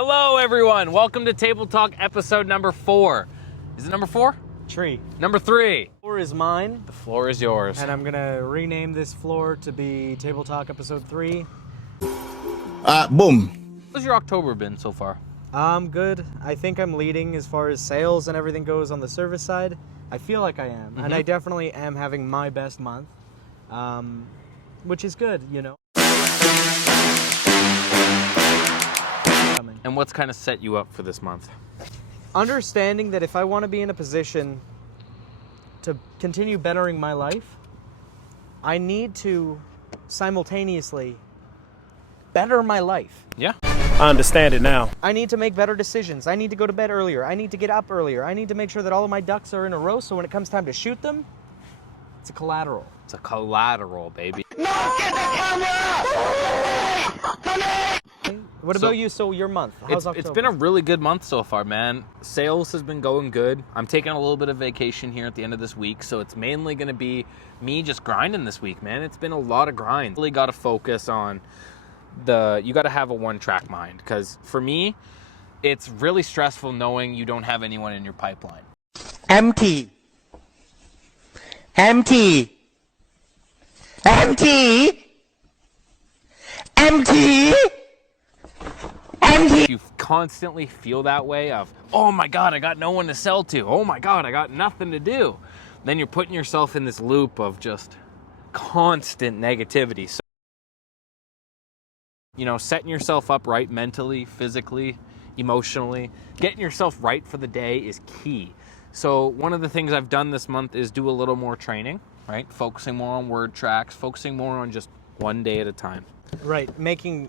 Hello, everyone. Welcome to Table Talk episode number 4. Is it number 4? Tree. Number 3. The floor is mine. The floor is yours. And I'm going to rename this floor to be Table Talk episode 3. Boom. How's your October been so far? Good. I think I'm leading as far as sales and everything goes on the service side. I feel like I am. And I definitely am having my best month, which is good, you know. And what's kind of set you up for this month? Understanding that if I want to be in a position to continue bettering my life, I need to simultaneously better my life. Yeah. I understand it now. I need to make better decisions. I need to go to bed earlier. I need to get up earlier. I need to make sure that all of my ducks are in a row so when it comes time to shoot them, it's a collateral. It's a collateral, baby. What about you? So your month? How's October? It's been a really good month so far, man. Sales has been going good. I'm taking a little bit of vacation here at the end of this week, so it's mainly going to be me just grinding this week, man. It's been a lot of grind. Really got to focus on you got to have a one-track mind, because for me, it's really stressful knowing you don't have anyone in your pipeline. Empty. Empty. Empty. Empty. If you constantly feel that way of, oh my God, I got no one to sell to. Oh my God, I got nothing to do. Then you're putting yourself in this loop of just constant negativity. So, you know, setting yourself up right mentally, physically, emotionally, getting yourself right for the day is key. So one of the things I've done this month is do a little more training, right? Focusing more on word tracks, focusing more on just one day at a time. Right, making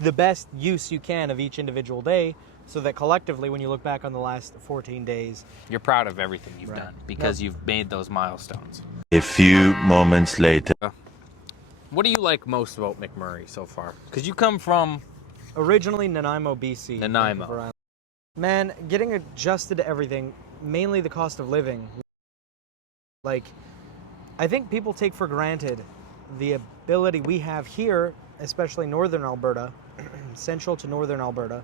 the best use you can of each individual day so that collectively when you look back on the last 14 days, you're proud of everything you've done because you've made those milestones. A few moments later. What do you like most about McMurray so far? Because you come from... originally Nanaimo, BC. Nanaimo. Man, getting adjusted to everything, mainly the cost of living. Like, I think people take for granted the ability we have here, especially northern Alberta, central to northern Alberta,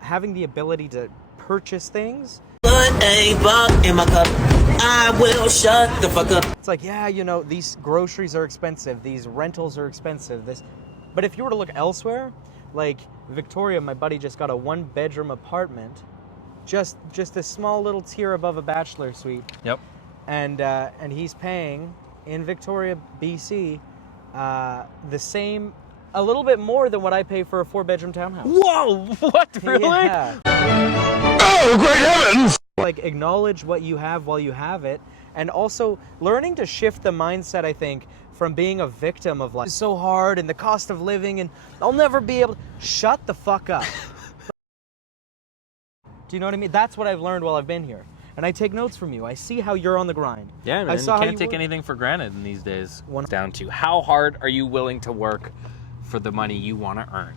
having the ability to purchase things. Put a buck in my cup, I will shut the fuck up. It's like, yeah, you know, these groceries are expensive, these rentals are expensive, but if you were to look elsewhere, like Victoria, my buddy just got a 1-bedroom apartment, just a small little tier above a bachelor suite. Yep. And he's paying in Victoria, BC, the same, a little bit more than what I pay for a 4-bedroom townhouse. Whoa! What? Really? Yeah. Oh, great heavens! Like, acknowledge what you have while you have it, and also learning to shift the mindset, I think, from being a victim of life. It's so hard, and the cost of living, and I'll never be able to... Shut the fuck up. Do you know what I mean? That's what I've learned while I've been here. And I take notes from you. I see how you're on the grind. Yeah, man, you can't take anything for granted in these days. Down to how hard are you willing to work for the money you want to earn?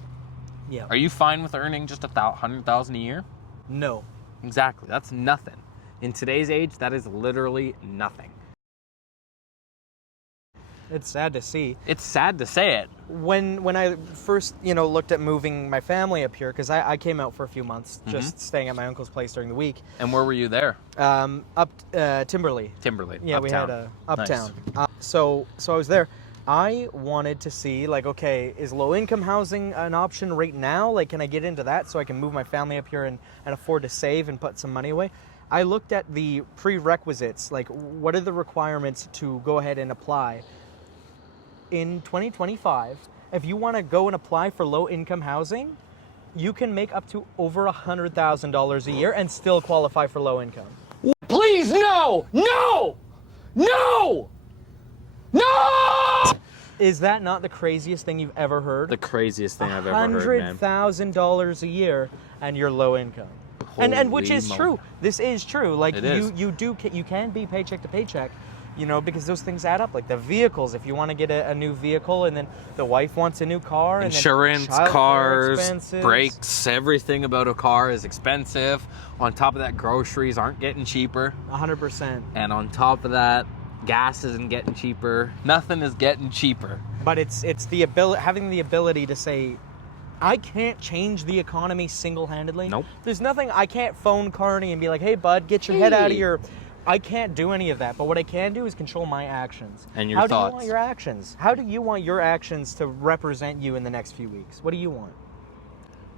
Yeah. Are you fine with earning just $100,000 a year? No. Exactly. That's nothing. In today's age, that is literally nothing. It's sad to see. It's sad to say it. When I first, looked at moving my family up here, because I came out for a few months, just staying at my uncle's place during the week. And where were you there? Up Timberley. Timberley. Yeah, uptown. we had a uptown. Nice. So I was there. I wanted to see, like, okay, is low-income housing an option right now? Like, can I get into that so I can move my family up here and afford to save and put some money away? I looked at the prerequisites, like, what are the requirements to go ahead and apply? In 2025, if you want to go and apply for low-income housing, you can make up to over $100,000 a year and still qualify for low income. Please, no! No! No! No! Is that not the craziest thing you've ever heard? The craziest thing I've ever heard, man. $100,000 a year and you're low income. And which is true. This is true. Like, you can be paycheck to paycheck, because those things add up. Like the vehicles, if you want to get a new vehicle and then the wife wants a new car. Insurance, and then cars, brakes, everything about a car is expensive. On top of that, groceries aren't getting cheaper. 100%. And on top of that, gas isn't getting cheaper. Nothing is getting cheaper. But it's the ability, having the ability to say, I can't change the economy single-handedly. Nope. There's nothing, I can't phone Carney and be like, hey, bud, get your head out of your... I can't do any of that, but what I can do is control my actions. And your How thoughts. do you want your actions? How do you want your actions to represent you in the next few weeks? What do you want?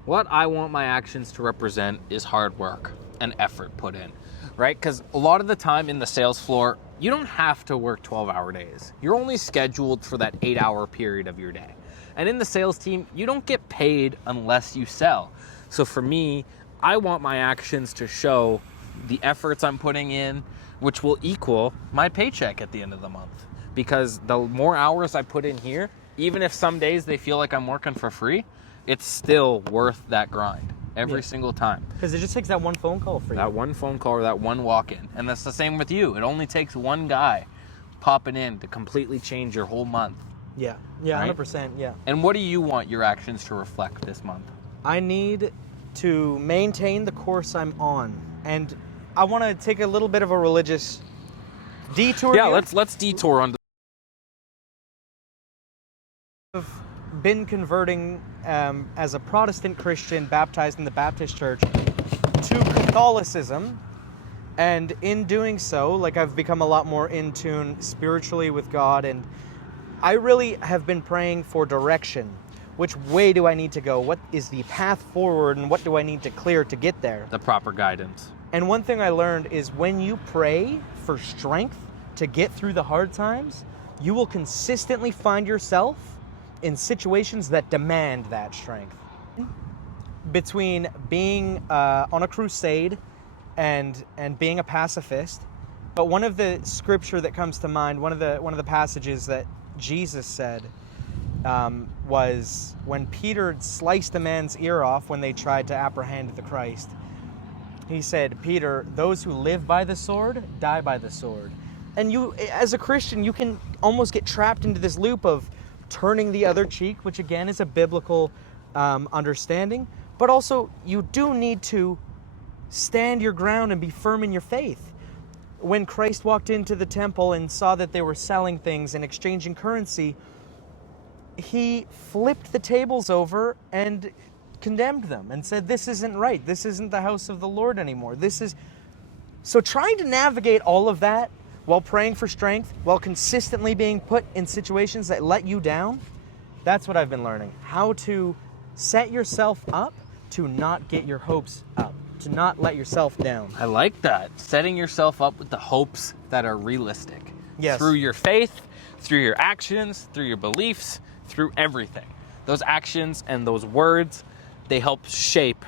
What I want my actions to represent is hard work and effort put in, right? Because a lot of the time in the sales floor, you don't have to work 12-hour days. You're only scheduled for that 8-hour period of your day. And in the sales team, you don't get paid unless you sell. So for me, I want my actions to show the efforts I'm putting in, which will equal my paycheck at the end of the month. Because the more hours I put in here, even if some days they feel like I'm working for free, it's still worth that grind every single time. Because it just takes that one phone call for you. That one phone call or that one walk-in. And that's the same with you. It only takes one guy popping in to completely change your whole month. Yeah, Right? 100%, yeah. And what do you want your actions to reflect this month? I need to maintain the course I'm on. And I want to take a little bit of a religious detour Yeah, here. let's detour on. I've been converting as a Protestant Christian baptized in the Baptist Church to Catholicism. And in doing so, like, I've become a lot more in tune spiritually with God, and I really have been praying for direction. Which way do I need to go? What is the path forward, and what do I need to clear to get there? The proper guidance. And one thing I learned is when you pray for strength to get through the hard times, you will consistently find yourself in situations that demand that strength. Between being on a crusade and being a pacifist, but one of the scripture that comes to mind, one of the passages that Jesus said was when Peter sliced a man's ear off when they tried to apprehend the Christ. He said, Peter, those who live by the sword die by the sword. And you, as a Christian, you can almost get trapped into this loop of turning the other cheek, which again is a biblical understanding. But also, you do need to stand your ground and be firm in your faith. When Christ walked into the temple and saw that they were selling things and exchanging currency, he flipped the tables over and condemned them and said, this isn't right. This isn't the house of the Lord anymore. So trying to navigate all of that while praying for strength, while consistently being put in situations that let you down, that's what I've been learning. How to set yourself up to not get your hopes up, to not let yourself down. I like that. Setting yourself up with the hopes that are realistic. Yes. Through your faith, through your actions, through your beliefs, through everything. Those actions and those words, they help shape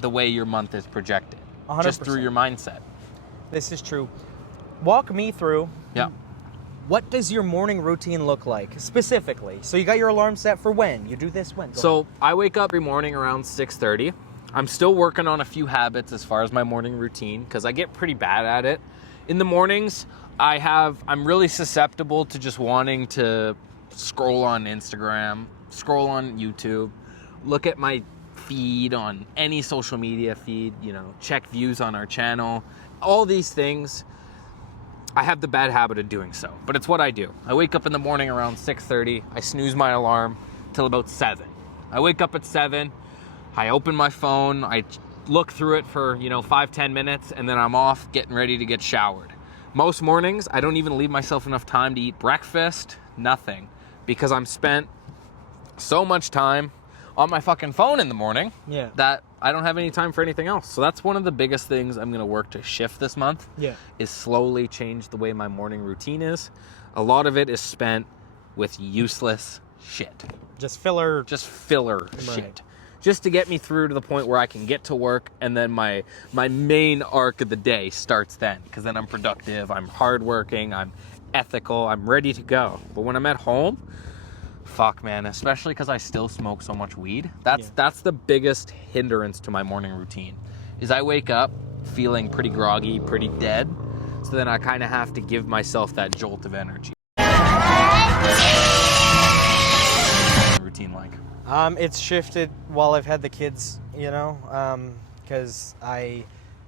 the way your month is projected. 100%. Just through your mindset. This is true. Walk me through. Yeah. What does your morning routine look like, specifically? So you got your alarm set for when? You do this when? Go So I wake up every morning around 6:30. I'm still working on a few habits as far as my morning routine because I get pretty bad at it. In the mornings, I'm really susceptible to just wanting to scroll on Instagram, scroll on YouTube, look at my feed on any social media feed, check views on our channel, all these things. I have the bad habit of doing so, but it's what I do. I wake up in the morning around 6:30. I snooze my alarm till about 7. I wake up at 7. I open my phone. I look through it for, 5-10 minutes, and then I'm off getting ready to get showered. Most mornings, I don't even leave myself enough time to eat breakfast, nothing, because I'm spent so much time on my fucking phone in the morning that I don't have any time for anything else. So that's one of the biggest things I'm going to work to shift this month, is slowly change the way my morning routine is. A lot of it is spent with useless shit. Just filler Shit. Just to get me through to the point where I can get to work, and then my main arc of the day starts then, because then I'm productive, I'm hardworking, I'm ethical, I'm ready to go. But when I'm at home, fuck, man, especially because I still smoke so much weed. That's the biggest hindrance to my morning routine, is I wake up feeling pretty groggy, pretty dead. So then I kind of have to give myself that jolt of energy. Routine like? It's shifted while I've had the kids, because I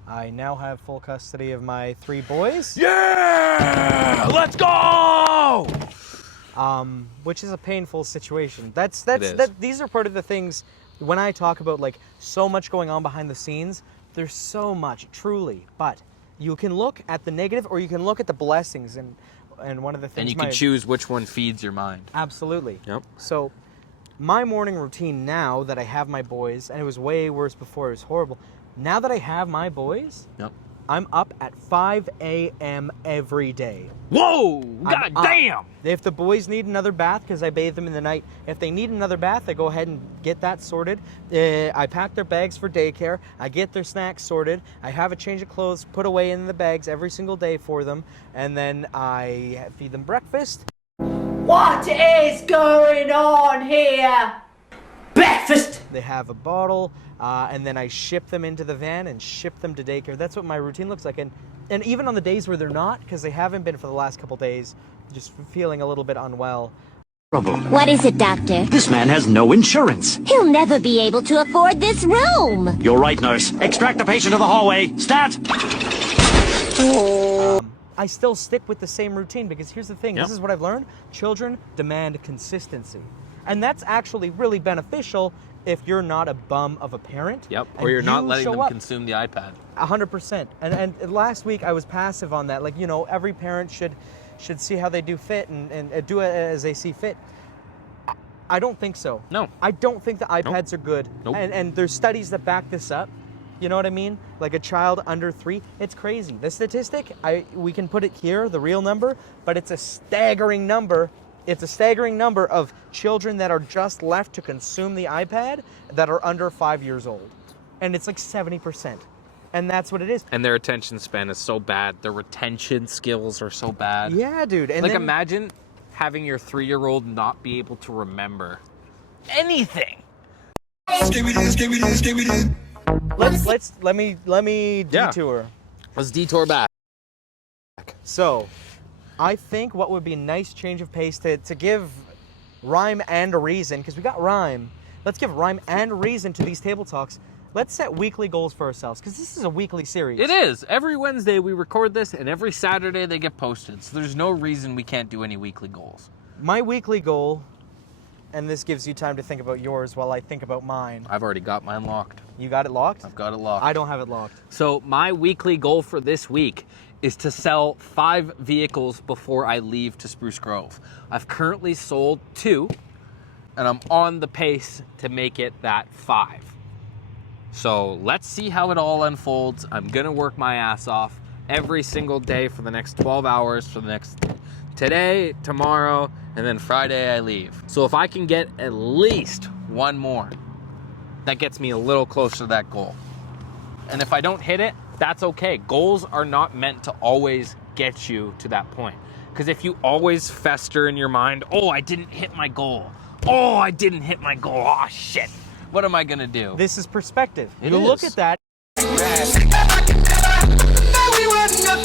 now have full custody of my 3 boys. Yeah! Let's go! which is a painful situation. These are part of the things when I talk about like so much going on behind the scenes. There's so much, truly, but you can look at the negative or you can look at the blessings, and one of the things. And you can choose which one feeds your mind. Absolutely. Yep. So, my morning routine now that I have my boys, and it was way worse before, it was horrible. Now that I have my boys, Yep. I'm up at 5 a.m. every day. Whoa! God damn! If the boys need another bath, because I bathe them in the night, if they need another bath, I go ahead and get that sorted. I pack their bags for daycare. I get their snacks sorted. I have a change of clothes put away in the bags every single day for them. And then I feed them breakfast. What is going on here? Breakfast! They have a bottle, and then I ship them into the van and ship them to daycare. That's what my routine looks like. And even on the days where they're not, because they haven't been for the last couple days, just feeling a little bit unwell. What is it, Doctor? This man has no insurance. He'll never be able to afford this room. You're right, nurse. Extract the patient to the hallway. Stat! I still stick with the same routine because here's the thing. Yep. This is what I've learned. Children demand consistency. And that's actually really beneficial if you're not a bum of a parent. Yep. and Or you're not you letting show them up. consume the iPad. 100%. And last week I was passive on that. Like, you know, every parent should see how they do fit and do it as they see fit. I don't think so. No. I don't think the iPads are good. Nope. And there's studies that back this up. You know what I mean? Like a child under 3, it's crazy. The statistic, we can put it here, the real number, but it's a staggering number. It's a staggering number of children that are just left to consume the iPad that are under 5 years old. And it's like 70%. And that's what it is. And their attention span is so bad. Their retention skills are so bad. Yeah, dude. And like, then, imagine having your 3-year-old not be able to remember anything. let me detour. Let's detour back. So, I think what would be a nice change of pace to give rhyme and a reason, because we got rhyme. Let's give rhyme and reason to these table talks. Let's set weekly goals for ourselves, because this is a weekly series. It is. Every Wednesday we record this, and every Saturday they get posted. So there's no reason we can't do any weekly goals. My weekly goal, and this gives you time to think about yours while I think about mine. I've already got mine locked. You got it locked? I've got it locked. I don't have it locked. So my weekly goal for this week is to sell 5 vehicles before I leave to Spruce Grove. I've currently sold 2, and I'm on the pace to make it that 5. So let's see how it all unfolds. I'm gonna work my ass off every single day for the next 12 hours for the next today, tomorrow, and then Friday I leave. So if I can get at least 1 more, that gets me a little closer to that goal. And if I don't hit it, that's okay. Goals are not meant to always get you to that point. Because if you always fester in your mind, oh, I didn't hit my goal. Oh, I didn't hit my goal. Oh, shit. What am I going to do? This is perspective. It You is. look at that.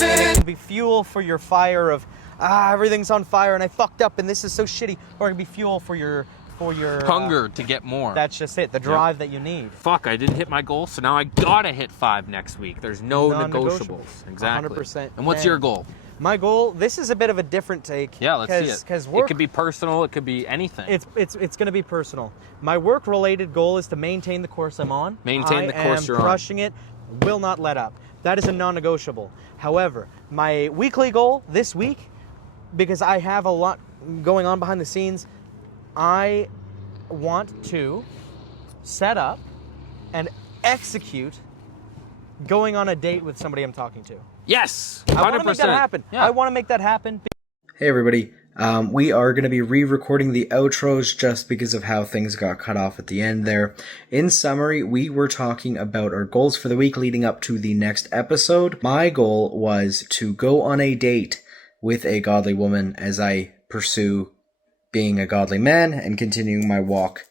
It can be fuel for your fire of, everything's on fire and I fucked up and this is so shitty. Or it can be fuel for your Hunger to get more. That's just it, the drive that you need. Fuck, I didn't hit my goal, so now I gotta hit 5 next week. There's no negotiables. Exactly. 100%. And what's Man. your goal? My goal, this is a bit of a different take. Yeah, let's see it. Because It could be personal, it could be anything. It's going to be personal. My work-related goal is to maintain the course I'm on. Maintain the course you're on. I am crushing it. Will not let up. That is a non-negotiable. However, my weekly goal this week, because I have a lot going on behind the scenes, I want to set up and execute going on a date with somebody I'm talking to. Yes! 100%. I want to make that happen. Yeah. I want to make that happen. Hey everybody, we are going to be re-recording the outros just because of how things got cut off at the end there. In summary, we were talking about our goals for the week leading up to the next episode. My goal was to go on a date with a godly woman as I pursue being a godly man and continuing my walk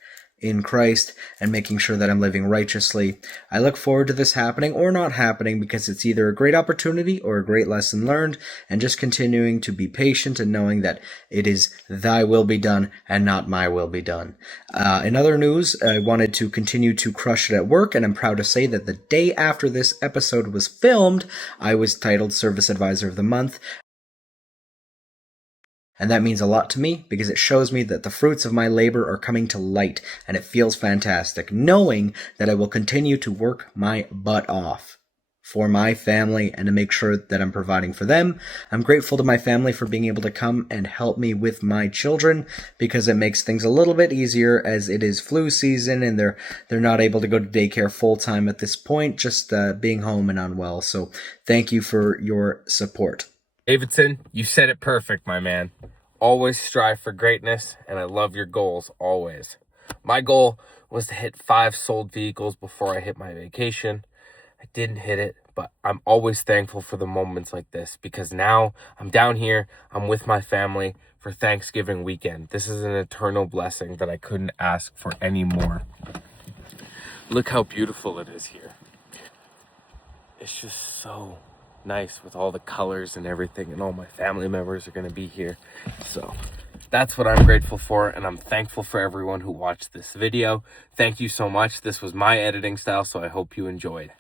in Christ and making sure that I'm living righteously. I look forward to this happening or not happening because it's either a great opportunity or a great lesson learned, and just continuing to be patient and knowing that it is thy will be done and not my will be done. In other news, I wanted to continue to crush it at work, and I'm proud to say that the day after this episode was filmed, I was titled Service Advisor of the Month. And that means a lot to me because it shows me that the fruits of my labor are coming to light, and it feels fantastic, knowing that I will continue to work my butt off for my family and to make sure that I'm providing for them. I'm grateful to my family for being able to come and help me with my children because it makes things a little bit easier as it is flu season and they're not able to go to daycare full time at this point, just being home and unwell. So thank you for your support. Davidson, you said it perfect, my man. Always strive for greatness, and I love your goals always. My goal was to hit 5 sold vehicles before I hit my vacation. I didn't hit it, but I'm always thankful for the moments like this because now I'm down here, I'm with my family for Thanksgiving weekend. This is an eternal blessing that I couldn't ask for any more. Look how beautiful it is here. It's just so nice with all the colors and everything, and all my family members are going to be here. So that's what I'm grateful for, and I'm thankful for everyone who watched this video. Thank you so much. This was my editing style, so I hope you enjoyed.